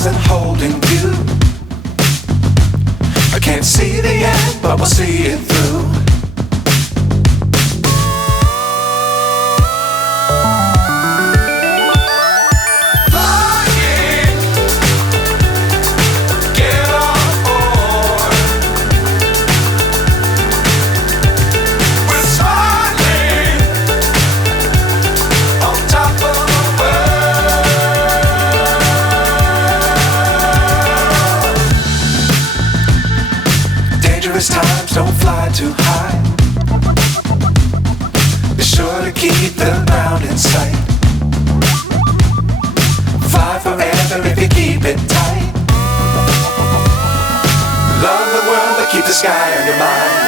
stars and holding you. I can't see the end, but we'll see it through. Times don't fly too high. Be sure to keep the ground in sight. Fly forever if you keep it tight. Love the world but keep the sky on your mind.